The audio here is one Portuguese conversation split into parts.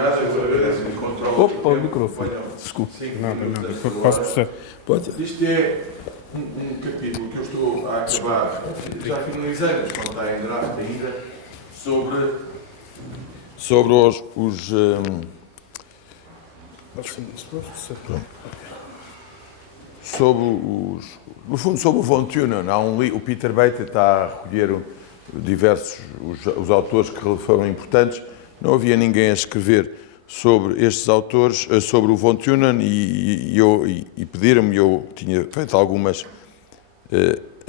obrigado. Eu agradeço que controla. Opa, o microfone. Desculpe. Nada. Posso processar? Pode. Isto é um capítulo que eu estou a acabar, já finalizamos, quando está em draft ainda, sobre os no fundo, sobre o von Thunen. O Peter Beattie está a recolher diversos os autores que foram importantes. Não havia ninguém a escrever sobre estes autores, sobre o von Thunen, e pediram-me, eu tinha feito algumas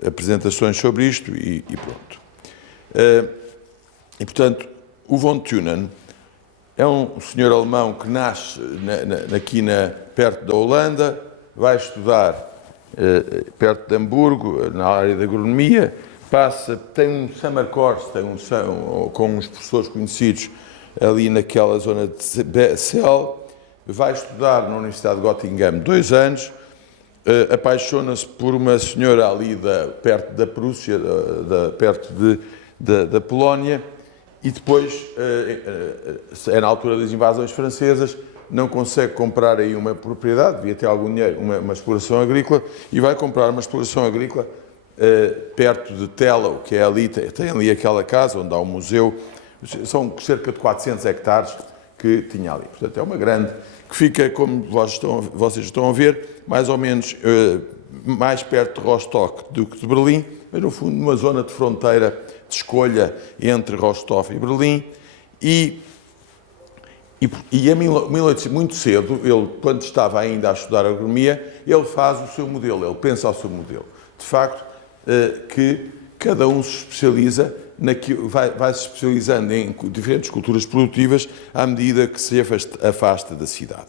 apresentações sobre isto e pronto. E, portanto, o von Thunen é um senhor alemão que nasce perto da Holanda, vai estudar perto de Hamburgo, na área da agronomia, tem um summer course, com uns professores conhecidos ali naquela zona de Cell, vai estudar na Universidade de Göttingen 2 anos, apaixona-se por uma senhora ali perto da Prússia, perto da Polónia, e depois, é na altura das invasões francesas, não consegue comprar aí uma propriedade, devia ter algum dinheiro, uma exploração agrícola, e vai comprar uma exploração agrícola perto de Tellau, que é ali, tem ali aquela casa onde há um museu, são cerca de 400 hectares que tinha ali. Portanto, é uma grande, que fica, como vocês estão a ver, mais ou menos mais perto de Rostock do que de Berlim, mas no fundo numa zona de fronteira de escolha entre Rostock e Berlim, e muito cedo, ele, quando estava ainda a estudar agronomia, ele faz o seu modelo, ele pensa o seu modelo. De facto, que cada um se especializa, vai se especializando em diferentes culturas produtivas à medida que se afasta da cidade.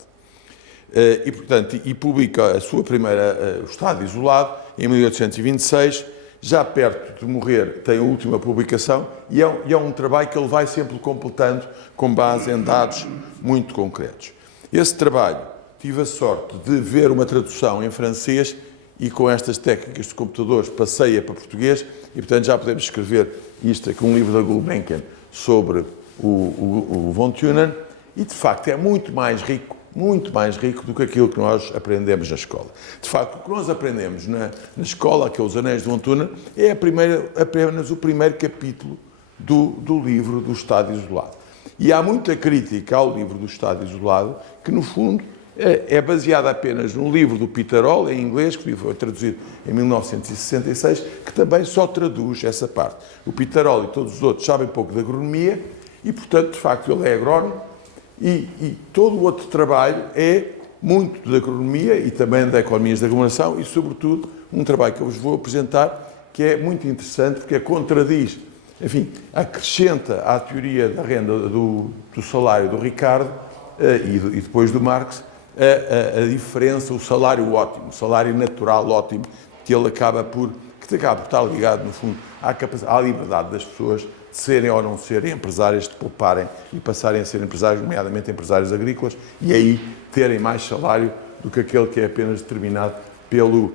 Portanto, publica a sua primeira, o Estado Isolado, em 1826, já perto de morrer, tem a última publicação, e é um trabalho que ele vai sempre completando com base em dados muito concretos. Esse trabalho, tive a sorte de ver uma tradução em francês, e com estas técnicas de computadores passei-a para português, e portanto já podemos escrever isto aqui, um livro da Gulbenkian sobre o von Thunen, e de facto é muito mais rico do que aquilo que nós aprendemos na escola. De facto, o que nós aprendemos na escola, que é os Anéis de von Thunen, é apenas o primeiro capítulo do livro do Estado Isolado. E há muita crítica ao livro do Estado Isolado, que no fundo é baseada apenas num livro do Peter Hall, em inglês, que foi traduzido em 1966, que também só traduz essa parte. O Peter Hall e todos os outros sabem pouco de agronomia e, portanto, de facto, ele é agrónomo, e todo o outro trabalho é muito de agronomia e também de economias de aglomeração e, sobretudo, um trabalho que eu vos vou apresentar que é muito interessante porque contradiz, enfim, acrescenta à teoria da renda do salário do Ricardo e depois do Marx a diferença, o salário ótimo, o salário natural ótimo, que acaba por estar ligado, no fundo, à liberdade das pessoas de serem ou não serem empresárias, de pouparem e passarem a ser empresários, nomeadamente empresários agrícolas, e aí terem mais salário do que aquele que é apenas determinado pelo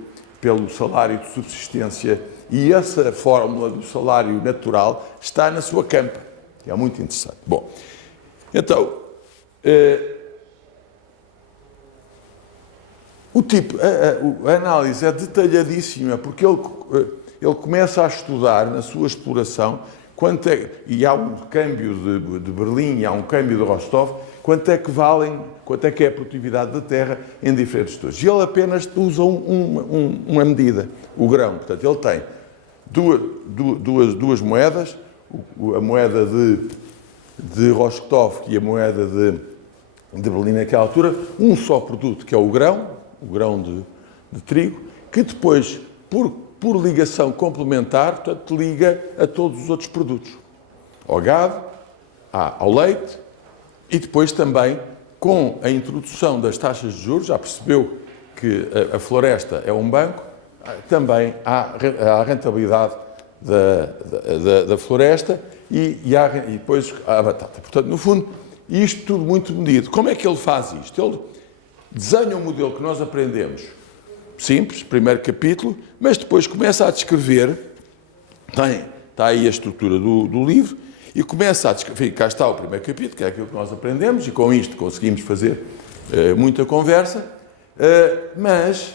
salário de subsistência. E essa fórmula do salário natural está na sua campa, que é muito interessante. Bom, então, a análise é detalhadíssima, porque ele começa a estudar na sua exploração e há um câmbio de Berlim, há um câmbio de Rostov, quanto é que é a produtividade da terra em diferentes setores. E ele apenas usa uma medida, o grão. Portanto, ele tem duas moedas, a moeda de Rostov e a moeda de Berlim naquela altura, um só produto, que é o grão de trigo, que depois, por ligação complementar, portanto, liga a todos os outros produtos. Ao gado, ao leite, e depois também, com a introdução das taxas de juros, já percebeu que a floresta é um banco, também há a rentabilidade da floresta e depois a batata. Portanto, no fundo, isto tudo muito medido. Como é que ele faz isto? Ele desenha um modelo que nós aprendemos, simples, primeiro capítulo, mas depois começa a descrever, está aí a estrutura do livro, e começa a... Enfim, cá está o primeiro capítulo, que é aquilo que nós aprendemos, e com isto conseguimos fazer muita conversa, mas...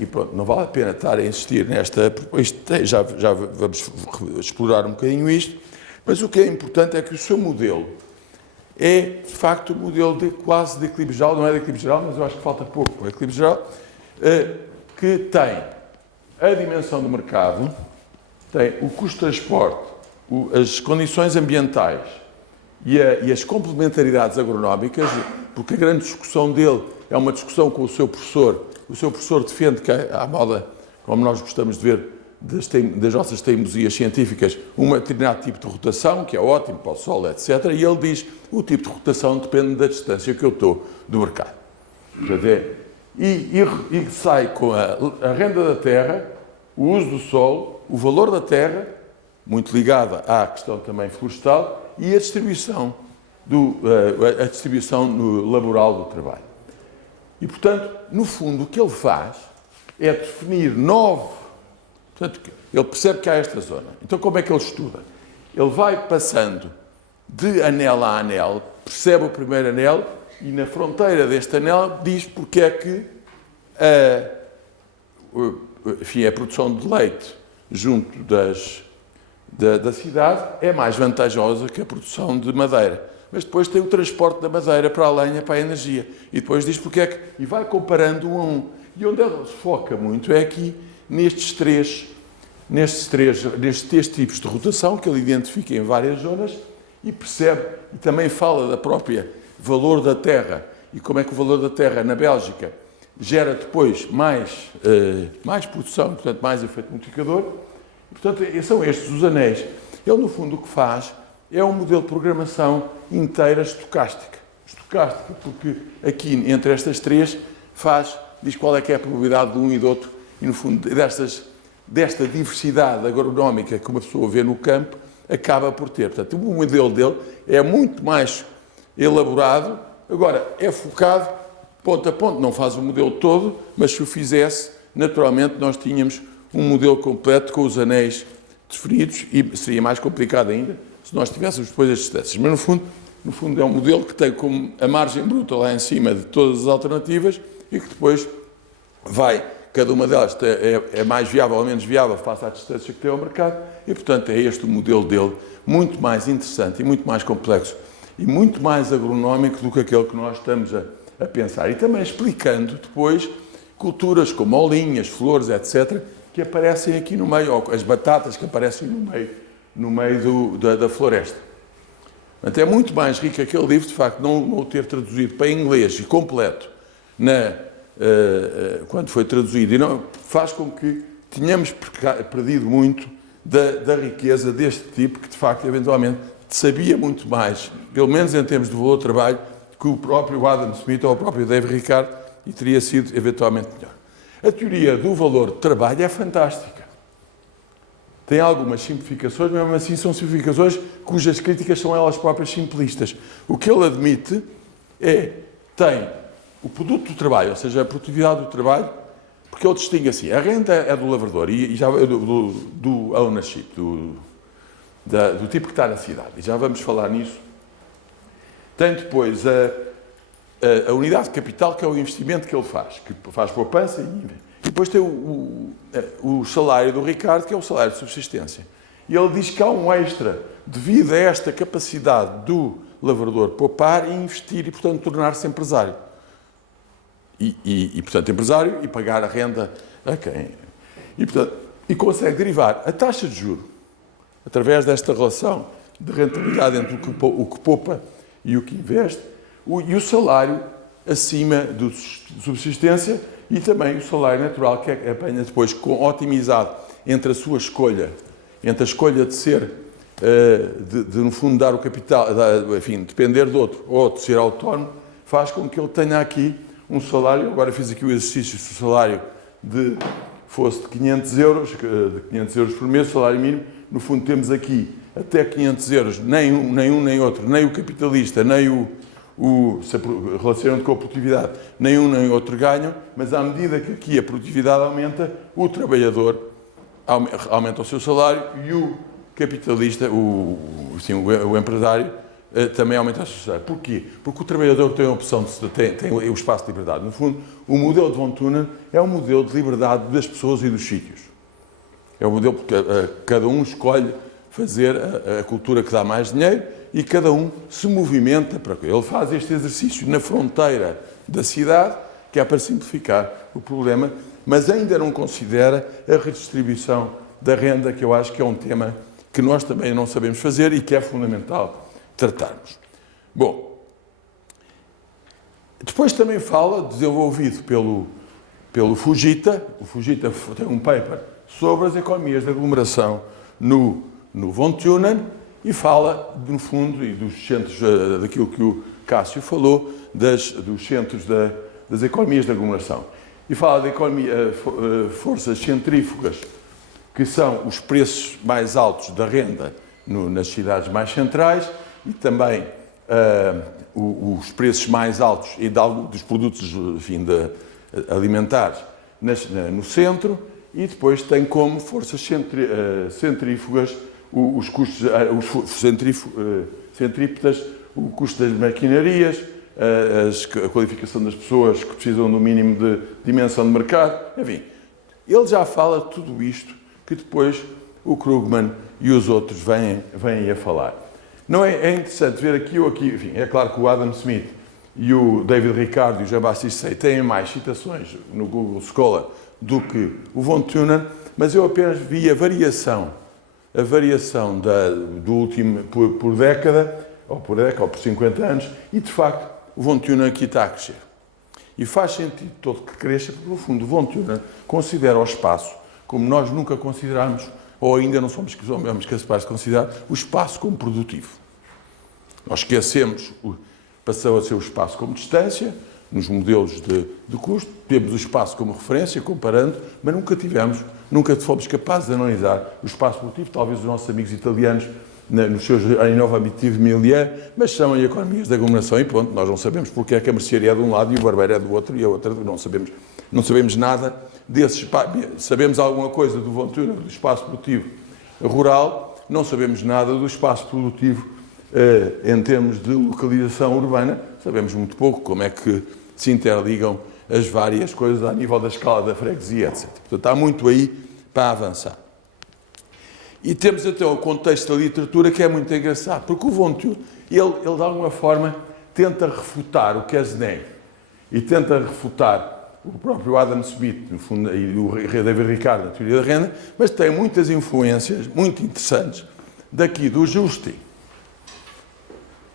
e pronto, não vale a pena estar a insistir nesta... Já vamos explorar um bocadinho isto, mas o que é importante é que o seu modelo é, de facto, um modelo quase de equilíbrio geral, não é de equilíbrio geral, mas eu acho que falta pouco para o equilíbrio geral, que tem a dimensão do mercado, tem o custo de transporte, as condições ambientais e as complementaridades agronómicas, porque a grande discussão dele é uma discussão com o seu professor. O seu professor defende que, à moda, como nós gostamos de ver, das nossas teimosias científicas, um determinado tipo de rotação, que é ótimo para o Sol, etc. E ele diz que o tipo de rotação depende da distância que eu estou do mercado. E sai com a renda da terra, o uso do solo, o valor da terra, muito ligada à questão também florestal, e a distribuição laboral do trabalho. E, portanto, no fundo, o que ele faz é definir 9... Portanto, ele percebe que há esta zona. Então, como é que ele estuda? Ele vai passando de anel a anel, percebe o primeiro anel e, na fronteira deste anel, diz porque é que a produção de leite junto da cidade é mais vantajosa que a produção de madeira. Mas depois tem o transporte da madeira para a lenha, para a energia. E depois diz porque é que... E vai comparando um a um. E onde ele se foca muito é aqui nestes três tipos de rotação que ele identifica em várias zonas e percebe, e também fala da própria valor da terra e como é que o valor da terra na Bélgica gera depois mais produção, portanto mais efeito multiplicador. E, portanto, são estes os anéis. Ele, no fundo, o que faz é um modelo de programação inteira estocástica. Estocástica, porque aqui, entre estas três, diz qual é que é a probabilidade de um e do outro, e, no fundo, desta diversidade agronómica que uma pessoa vê no campo, acaba por ter. Portanto, o modelo dele é muito mais elaborado, agora, é focado ponto a ponto, não faz o modelo todo, mas se o fizesse, naturalmente, nós tínhamos um modelo completo com os anéis definidos e seria mais complicado ainda se nós tivéssemos depois as distâncias. Mas, no fundo, é um modelo que tem como a margem bruta lá em cima de todas as alternativas e que depois cada uma delas é mais viável ou menos viável face à distância que tem ao mercado e, portanto, é este o modelo dele, muito mais interessante e muito mais complexo e muito mais agronómico do que aquele que nós estamos a pensar. E também explicando depois culturas como olinhas, flores, etc., que aparecem aqui no meio, ou as batatas que aparecem no meio da floresta. Portanto, é muito mais rico aquele livro, de facto, não o ter traduzido para inglês e completo quando foi traduzido, e não, faz com que tenhamos perdido muito da riqueza deste tipo, que de facto, eventualmente, sabia muito mais, pelo menos em termos de valor de trabalho, que o próprio Adam Smith ou o próprio David Ricardo, e teria sido eventualmente melhor. A teoria do valor de trabalho é fantástica. Tem algumas simplificações, mas mesmo assim são simplificações cujas críticas são elas próprias simplistas. O que ele admite tem o produto do trabalho, ou seja, a produtividade do trabalho, porque ele distingue assim, a renda é do lavrador, e já do ownership, do tipo que está na cidade, e já vamos falar nisso. Tem depois a unidade de capital, que é o investimento que ele faz, que faz poupança e depois tem o salário do Ricardo, que é o salário de subsistência. E ele diz que há um extra devido a esta capacidade do lavrador poupar e investir e, portanto, tornar-se empresário. Portanto, empresário e pagar a renda a quem? E consegue derivar a taxa de juros através desta relação de rentabilidade entre o que poupa e o que investe, e o salário acima do subsistência e também o salário natural que apanha depois otimizado entre a sua escolha, entre a escolha de ser, no fundo, dar o capital, enfim, depender de outro, ou de ser autónomo, faz com que ele tenha aqui um salário, agora fiz aqui o exercício, se o salário fosse de 500 euros, por mês, o salário mínimo, no fundo temos aqui até 500 euros, nem um nem outro, nem o capitalista, nem relacionando com a produtividade, nem um nem outro ganham, mas à medida que aqui a produtividade aumenta, o trabalhador aumenta o seu salário e o capitalista, o empresário, também aumenta a sociedade. Porquê? Porque o trabalhador tem a opção, tem o espaço de liberdade. No fundo, o modelo de von Thunen é um modelo de liberdade das pessoas e dos sítios. É um modelo porque cada um escolhe fazer a cultura que dá mais dinheiro e cada um se movimenta para ele faz este exercício na fronteira da cidade, que é para simplificar o problema, mas ainda não considera a redistribuição da renda, que eu acho que é um tema que nós também não sabemos fazer e que é fundamental tratarmos. Bom, depois também fala, desenvolvido pelo Fujita, o Fujita tem um paper sobre as economias de aglomeração no von Thunen e fala, no fundo, e dos centros, daquilo que o Cássio falou, dos centros das economias de aglomeração. E fala de forças centrífugas, que são os preços mais altos da renda nas cidades mais centrais e também os preços mais altos e dos produtos, enfim, alimentares no centro, e depois tem como forças centrífugas os custos, centrípetas, o custo das maquinarias, a qualificação das pessoas que precisam do mínimo de dimensão de mercado, enfim. Ele já fala de tudo isto que depois o Krugman e os outros vêm a falar. Não é interessante ver aqui ou aqui, enfim, é claro que o Adam Smith e o David Ricardo e o Jean-Baptiste Say têm mais citações no Google Scholar do que o von Thunen, mas eu apenas vi a variação do último por década, ou por 50 anos, e de facto o von Thunen aqui está a crescer. E faz sentido todo que cresça, porque no fundo o von Thunen considera o espaço como nós nunca consideramos, ou ainda não somos capazes de considerar, o espaço como produtivo. Nós esquecemos, passou a ser o espaço como distância, nos modelos de custo, temos o espaço como referência, comparando, mas nunca fomos capazes de analisar o espaço produtivo, talvez os nossos amigos italianos, nos seus inovativos milieu, mas chamam economias de aglomeração e ponto. Nós não sabemos porque é que a mercearia é de um lado e o barbeiro é do outro e a outra não sabemos nada desses espaços. Sabemos alguma coisa do von Thunen, do espaço produtivo rural, não sabemos nada do espaço produtivo em termos de localização urbana, sabemos muito pouco como é que se interligam as várias coisas a nível da escala da freguesia, etc. Portanto, há muito aí para avançar. E temos até o contexto da literatura que é muito engraçado, porque o von Thunen, ele de alguma forma tenta refutar o Quesnay e tenta refutar o próprio Adam Smith, no fundo, e o David Ricardo, na teoria da renda, mas tem muitas influências muito interessantes daqui do Justi.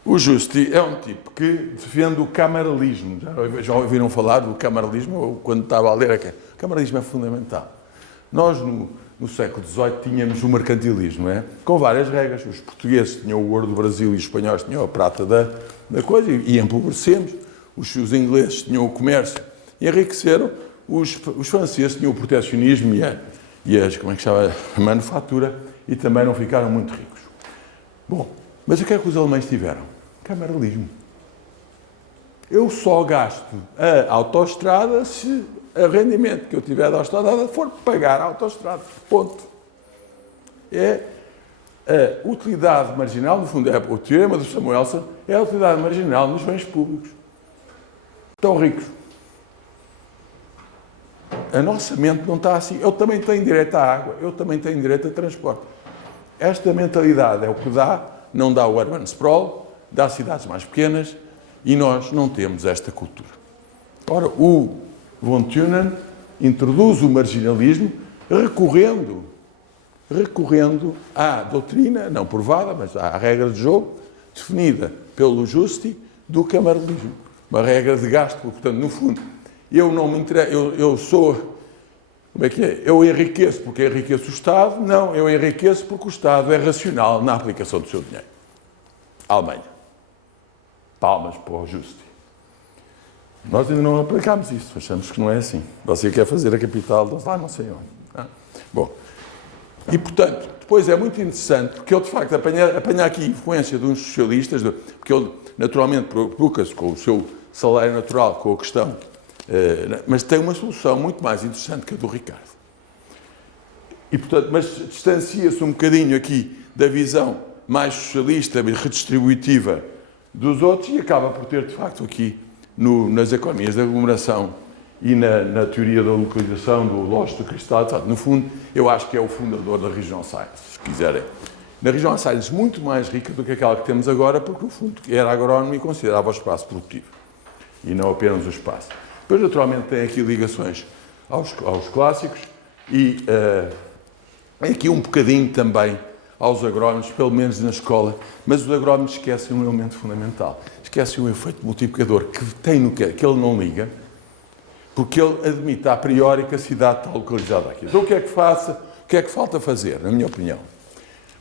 O Justi é um tipo que defende o camaralismo. Já ouviram falar do camaralismo? Eu, quando estava a ler, o camaralismo é fundamental. Nós, no século XVIII, tínhamos o mercantilismo, não é? Com várias regras. Os portugueses tinham o ouro do Brasil e os espanhóis tinham a prata da coisa e empobrecemos. Os ingleses tinham o comércio e enriqueceram. Os franceses tinham o protecionismo e a manufatura e também não ficaram muito ricos. Bom, mas o que é que os alemães tiveram? Camaralismo. Eu só gasto a autoestrada se o rendimento que eu tiver da autoestrada for pagar a autoestrada. Ponto. É a utilidade marginal, no fundo, o teorema do Samuelson é a utilidade marginal nos bens públicos. Tão ricos. A nossa mente não está assim. Eu também tenho direito à água, eu também tenho direito a transporte. Esta mentalidade é o que não dá o urban sprawl, dá cidades mais pequenas e nós não temos esta cultura. Ora, o von Thunen introduz o marginalismo recorrendo à doutrina, não provada, mas à regra de jogo, definida pelo Justi do camaralismo. Uma regra de gasto, portanto, no fundo, eu não me interesso, eu sou, como é que é? Eu enriqueço porque enriqueço o Estado? Não, eu enriqueço porque o Estado é racional na aplicação do seu dinheiro. Alemanha. Palmas para o Justi. Nós ainda não aplicámos isso, achamos que não é assim. Você quer fazer a capital, não sei onde. Bom, e portanto, depois é muito interessante, porque ele de facto apanha aqui influência de uns socialistas, porque ele naturalmente preocupa-se com o seu salário natural, com a questão, mas tem uma solução muito mais interessante que a do Ricardo. E portanto, mas distancia-se um bocadinho aqui da visão mais socialista e redistributiva dos outros e acaba por ter, de facto, aqui nas economias da aglomeração e na teoria da localização do Loss do Cristal, no fundo, eu acho que é o fundador da Regional Science, se quiserem. Na Regional Science muito mais rica do que aquela que temos agora, porque, no fundo, era agrónomo e considerava o espaço produtivo, e não apenas o espaço. Depois, naturalmente, tem aqui ligações aos clássicos e aqui um bocadinho também aos agrónomos, pelo menos na escola, mas os agrónomos esquecem um elemento fundamental. Esquecem o efeito multiplicador que tem no que ele não liga, porque ele admite a priori que a cidade está localizada aqui. Então o que é que falta fazer, na minha opinião?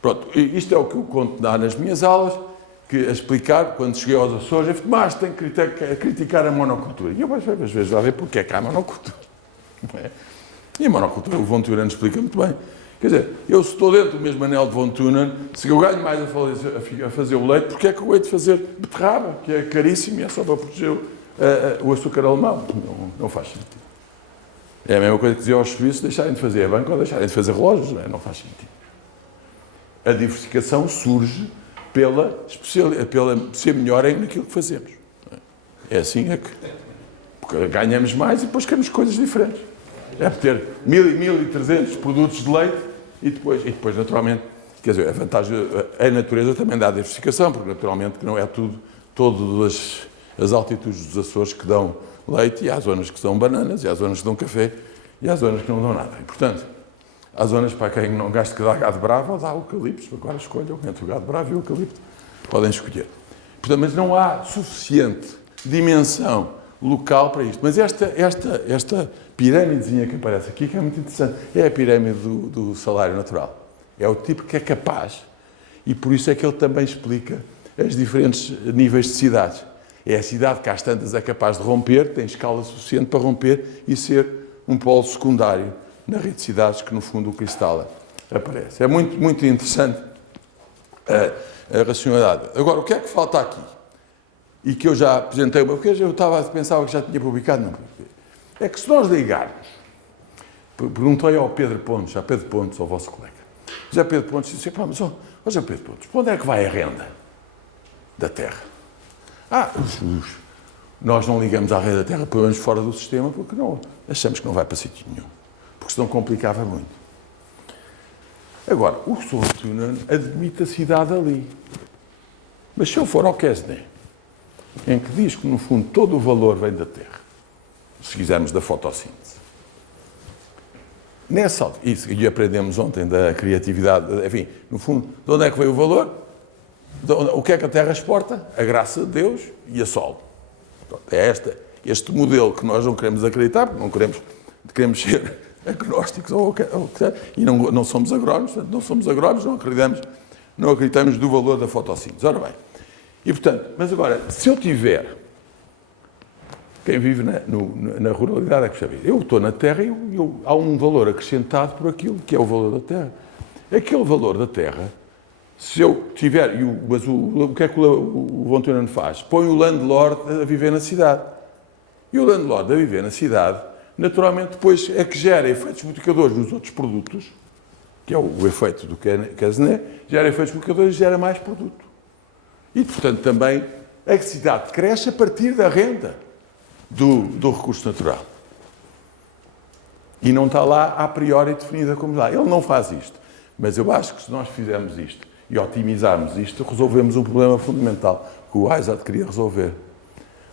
Pronto, isto é o que eu conto nas minhas aulas, que a explicar, quando cheguei aos Açores, eu mas tem que criticar a monocultura. E eu às vezes já ver porque é que há monocultura. Não é? E a monocultura, o Von Thunen explica muito bem. Quer dizer, eu se estou dentro do mesmo anel de Von Thunen, se eu ganho mais a fazer o leite, porque é que eu hei de fazer beterraba, que é caríssimo e é só para proteger o açúcar alemão? Não faz sentido. É a mesma coisa que dizer aos suíços deixarem de fazer banco ou deixarem de fazer relógios, não faz sentido. A diversificação surge pela ser melhor naquilo que fazemos. É assim porque ganhamos mais e depois queremos coisas diferentes. É por ter 1.300 produtos de leite e depois, naturalmente, quer dizer, a vantagem, a natureza também dá a diversificação, porque naturalmente que não é todas as altitudes dos Açores que dão leite, e há zonas que dão bananas, e há zonas que dão café, e há zonas que não dão nada. E, portanto, há zonas para quem não gosta que dá gado bravo, ou dá eucaliptos, agora escolham entre o gado bravo e o eucalipto, podem escolher. Portanto, mas não há suficiente dimensão local para isto. Mas esta pirâmidezinha que aparece aqui, que é muito interessante, é a pirâmide do salário natural. É o tipo que é capaz, e por isso é que ele também explica os diferentes níveis de cidades. É a cidade que às tantas é capaz de romper, tem escala suficiente para romper e ser um polo secundário na rede de cidades que, no fundo, o Cristal aparece. É muito, muito interessante a racionalidade. Agora, o que é que falta aqui? E que eu já apresentei uma vez, pensava que já tinha publicado, não. É que se nós ligarmos, perguntei ao Pedro Pontes, ao vosso colega, José Pedro Pontes disse, mas José Pedro Pontes, para onde é que vai a renda da terra? Nós não ligamos à rede da terra, pelo menos fora do sistema, porque não, achamos que não vai para sítio nenhum, porque senão complicava muito. Agora, o Von Thunen admite a cidade ali. Mas se eu for ao Quesnay, em que diz que, no fundo, todo o valor vem da terra, se quisermos da fotossíntese. Isso, e aprendemos ontem da criatividade, enfim, no fundo, de onde é que veio o valor? O que é que a terra exporta? A graça de Deus e a sol. É este modelo que nós não queremos acreditar, porque não queremos ser agnósticos e não somos agrónomos, portanto, não somos agrónomos, não acreditamos do valor da fotossíntese. Ora bem, e portanto, mas agora, se eu tiver, quem vive na ruralidade é que percebe, eu estou na terra e há um valor acrescentado por aquilo que é o valor da terra. Aquele valor da terra, se eu tiver, mas o que é que o Von Thunen faz? Põe o landlord a viver na cidade. E o landlord a viver na cidade, naturalmente, depois é que gera efeitos multiplicadores nos outros produtos, que é o efeito do Quesnay, gera efeitos multiplicadores e gera mais produto. E, portanto, também a cidade cresce a partir da renda do recurso natural. E não está lá a priori definida como lá. Ele não faz isto. Mas eu acho que se nós fizermos isto e otimizarmos isto, resolvemos um problema fundamental que o Isaac queria resolver.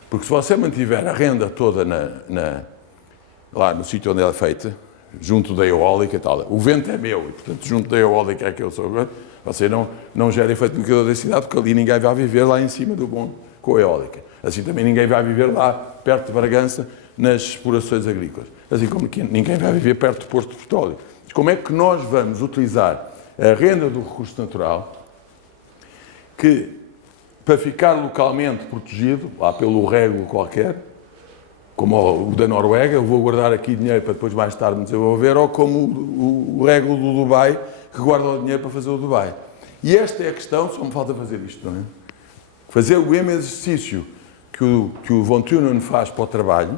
Porque se você mantiver a renda toda lá no sítio onde ela é feita, junto da eólica e tal, o vento é meu, e portanto junto da eólica é que eu sou, você não gera efeito multiplicador da cidade, porque ali ninguém vai viver lá em cima do bom com a eólica. Assim também ninguém vai viver lá perto de Bragança nas explorações agrícolas. Assim como ninguém vai viver perto do posto de petróleo. Mas como é que nós vamos utilizar a renda do recurso natural que, para ficar localmente protegido, lá pelo rego qualquer, como o da Noruega, eu vou guardar aqui dinheiro para depois mais tarde me desenvolver, ou como o rego do Dubai, que guarda o dinheiro para fazer o Dubai. E esta é a questão, só me falta fazer isto, não é? Fazer o mesmo exercício que o Von Thunen faz para o trabalho,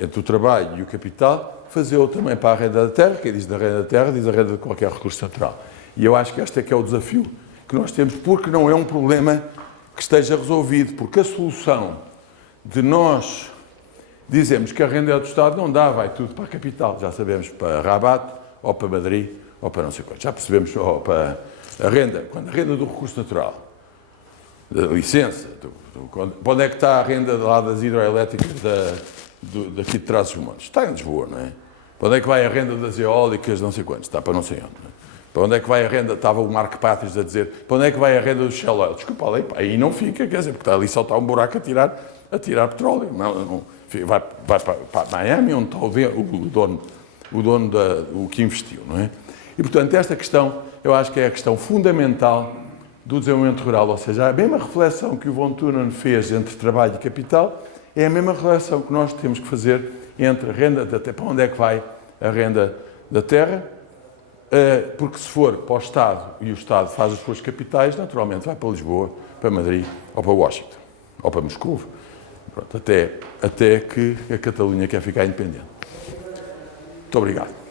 entre o trabalho e o capital, fazê-lo também para a renda da terra, que diz da renda da terra, diz a renda de qualquer recurso natural. E eu acho que este é que é o desafio que nós temos, porque não é um problema que esteja resolvido, porque a solução de nós dizemos que a renda é do Estado não dá, vai tudo para a capital, já sabemos, para Rabat, ou para Madrid, ou para não sei quanto. Já percebemos, ou para a renda, quando a renda do recurso natural, da licença, para onde é que está a renda lá das hidroelétricas daqui de Trás-os-Montes? Está em Lisboa, não é? Para onde é que vai a renda das eólicas, não sei quantos? Está para não sei onde, não é? Para onde é que vai a renda? Estava o Marco Pátrios a dizer, para onde é que vai a renda do Shell Oil? Desculpa, aí não fica, quer dizer, porque ali só está um buraco a tirar petróleo. Não, vai para Miami, onde está o dono o que investiu, não é? E, portanto, esta questão, eu acho que é a questão fundamental do desenvolvimento rural, ou seja, a mesma reflexão que o von Thunen fez entre trabalho e capital, é a mesma reflexão que nós temos que fazer entre a renda da terra, para onde é que vai a renda da terra, porque se for para o Estado e o Estado faz as suas capitais, naturalmente vai para Lisboa, para Madrid ou para Washington, ou para Moscou, pronto, até que a Catalunha quer ficar independente. Muito obrigado.